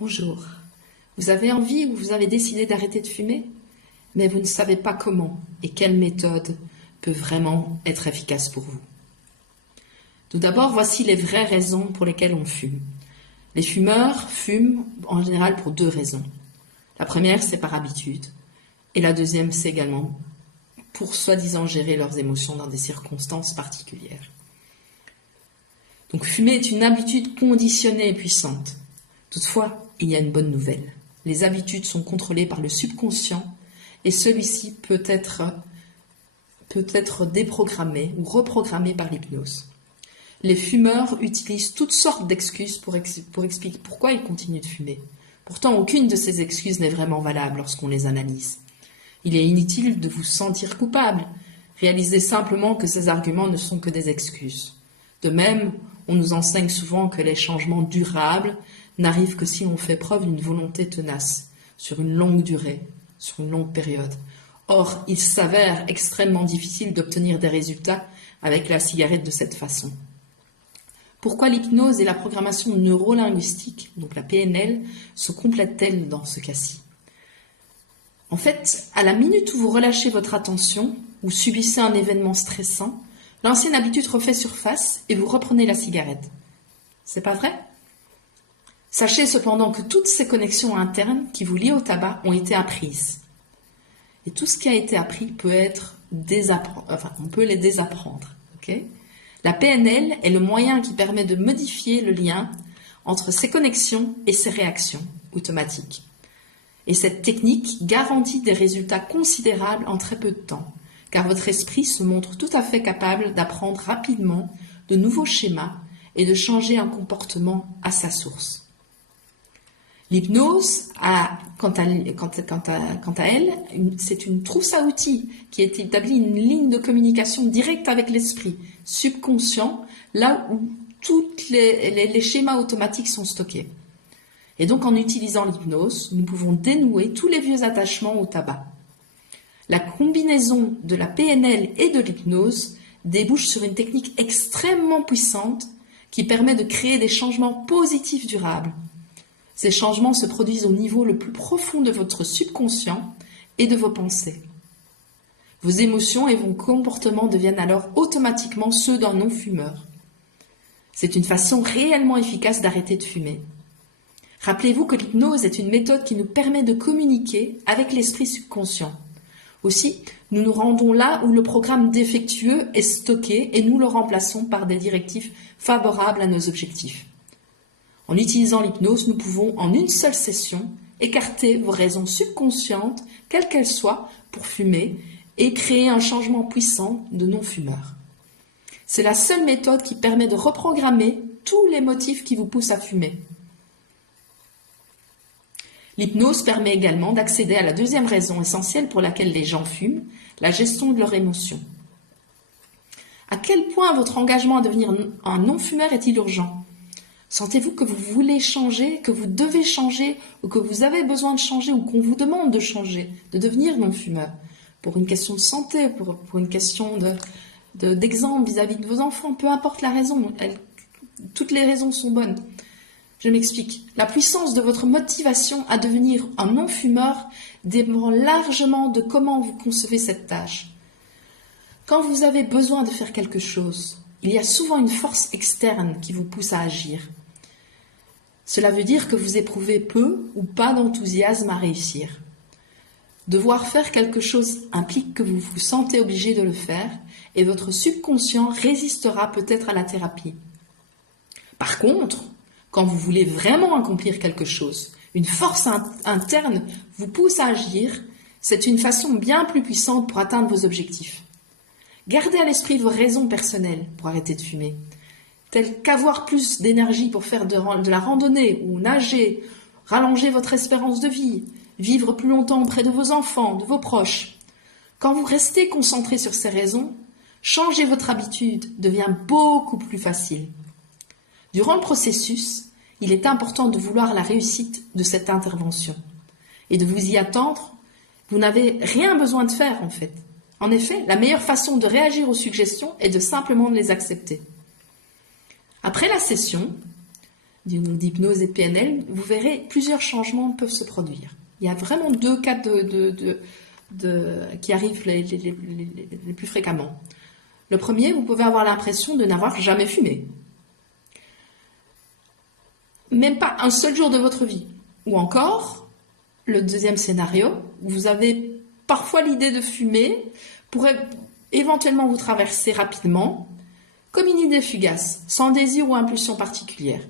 Bonjour. Vous avez envie ou vous avez décidé d'arrêter de fumer, mais vous ne savez pas comment et quelle méthode peut vraiment être efficace pour vous. Tout d'abord, voici les vraies raisons pour lesquelles on fume. Les fumeurs fument en général pour deux raisons. La première, c'est par habitude. Et la deuxième, c'est également pour soi-disant gérer leurs émotions dans des circonstances particulières. Donc fumer est une habitude conditionnée et puissante. Toutefois, il y a une bonne nouvelle. Les habitudes sont contrôlées par le subconscient et celui-ci peut être déprogrammé ou reprogrammé par l'hypnose. Les fumeurs utilisent toutes sortes d'excuses pour expliquer pourquoi ils continuent de fumer. Pourtant, aucune de ces excuses n'est vraiment valable lorsqu'on les analyse. Il est inutile de vous sentir coupable. Réalisez simplement que ces arguments ne sont que des excuses. De même, on nous enseigne souvent que les changements durables n'arrivent que si on fait preuve d'une volonté tenace, sur une longue durée, sur une longue période. Or, il s'avère extrêmement difficile d'obtenir des résultats avec la cigarette de cette façon. Pourquoi l'hypnose et la programmation neurolinguistique, donc la PNL, se complètent-elles dans ce cas-ci ? En fait, à la minute où vous relâchez votre attention ou subissez un événement stressant, l'ancienne habitude refait surface et vous reprenez la cigarette. C'est pas vrai ? Sachez cependant que toutes ces connexions internes qui vous lient au tabac ont été apprises. Et tout ce qui a été appris peut être on peut les désapprendre. Okay ? La PNL est le moyen qui permet de modifier le lien entre ces connexions et ces réactions automatiques. Et cette technique garantit des résultats considérables en très peu de temps, car votre esprit se montre tout à fait capable d'apprendre rapidement de nouveaux schémas et de changer un comportement à sa source. L'hypnose, quant à elle, c'est une trousse à outils qui établit une ligne de communication directe avec l'esprit subconscient, là où tous les schémas automatiques sont stockés. Et donc, en utilisant l'hypnose, nous pouvons dénouer tous les vieux attachements au tabac. La combinaison de la PNL et de l'hypnose débouche sur une technique extrêmement puissante qui permet de créer des changements positifs durables. Ces changements se produisent au niveau le plus profond de votre subconscient et de vos pensées. Vos émotions et vos comportements deviennent alors automatiquement ceux d'un non-fumeur. C'est une façon réellement efficace d'arrêter de fumer. Rappelez-vous que l'hypnose est une méthode qui nous permet de communiquer avec l'esprit subconscient. Aussi, nous nous rendons là où le programme défectueux est stocké et nous le remplaçons par des directives favorables à nos objectifs. En utilisant l'hypnose, nous pouvons, en une seule session, écarter vos raisons subconscientes, quelles qu'elles soient, pour fumer et créer un changement puissant de non-fumeur. C'est la seule méthode qui permet de reprogrammer tous les motifs qui vous poussent à fumer. L'hypnose permet également d'accéder à la deuxième raison essentielle pour laquelle les gens fument, la gestion de leurs émotions. À quel point votre engagement à devenir un non-fumeur est-il urgent ? Sentez-vous que vous voulez changer, que vous devez changer, ou que vous avez besoin de changer, ou qu'on vous demande de changer, de devenir non-fumeur ? Pour une question de santé, pour une question d'exemple vis-à-vis de vos enfants, peu importe la raison, toutes les raisons sont bonnes. Je m'explique. La puissance de votre motivation à devenir un non-fumeur dépend largement de comment vous concevez cette tâche. Quand vous avez besoin de faire quelque chose, il y a souvent une force externe qui vous pousse à agir. Cela veut dire que vous éprouvez peu ou pas d'enthousiasme à réussir. Devoir faire quelque chose implique que vous vous sentez obligé de le faire et votre subconscient résistera peut-être à la thérapie. Par contre, quand vous voulez vraiment accomplir quelque chose, une force interne vous pousse à agir, c'est une façon bien plus puissante pour atteindre vos objectifs. Gardez à l'esprit vos raisons personnelles pour arrêter de fumer, telles qu'avoir plus d'énergie pour faire de la randonnée ou nager, rallonger votre espérance de vie, vivre plus longtemps auprès de vos enfants, de vos proches. Quand vous restez concentré sur ces raisons, changer votre habitude devient beaucoup plus facile. Durant le processus, il est important de vouloir la réussite de cette intervention et de vous y attendre. Vous n'avez rien besoin de faire en fait. En effet, la meilleure façon de réagir aux suggestions est de simplement les accepter. Après la session, d'hypnose et de PNL, vous verrez plusieurs changements peuvent se produire. Il y a vraiment deux cas qui arrivent les plus fréquemment. Le premier, vous pouvez avoir l'impression de n'avoir jamais fumé. Même pas un seul jour de votre vie. Ou encore, le deuxième scénario, vous avez parfois l'idée de fumer, pourrait éventuellement vous traverser rapidement, comme une idée fugace, sans désir ou impulsion particulière.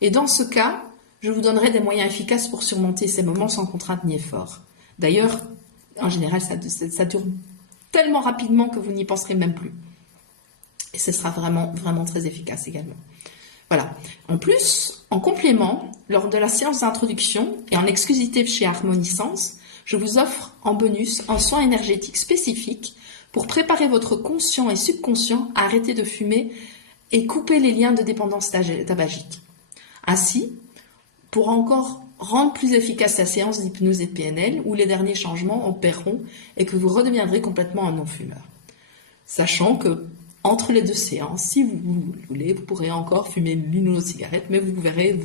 Et dans ce cas, je vous donnerai des moyens efficaces pour surmonter ces moments sans contrainte ni effort. D'ailleurs, en général, ça dure tellement rapidement que vous n'y penserez même plus. Et ce sera vraiment, vraiment très efficace également. Voilà. En plus, en complément, lors de la séance d'introduction et en exclusivité chez Harmonisance, je vous offre en bonus un soin énergétique spécifique pour préparer votre conscient et subconscient à arrêter de fumer et couper les liens de dépendance tabagique. Ainsi, pour encore rendre plus efficace la séance d'hypnose et de PNL, où les derniers changements opéreront et que vous redeviendrez complètement un non-fumeur. Sachant que entre les deux séances, si vous voulez, vous pourrez encore fumer l'une ou l'autre cigarette, mais vous verrez,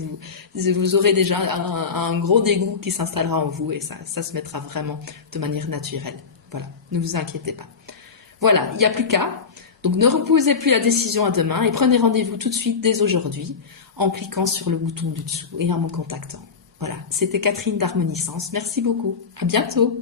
vous aurez déjà un gros dégoût qui s'installera en vous et ça se mettra vraiment de manière naturelle. Voilà, ne vous inquiétez pas. Voilà, il n'y a plus qu'à. Donc ne reposez plus la décision à demain et prenez rendez-vous tout de suite dès aujourd'hui en cliquant sur le bouton du dessous et en me contactant. Voilà, c'était Catherine d'Harmonisance. Merci beaucoup. À bientôt.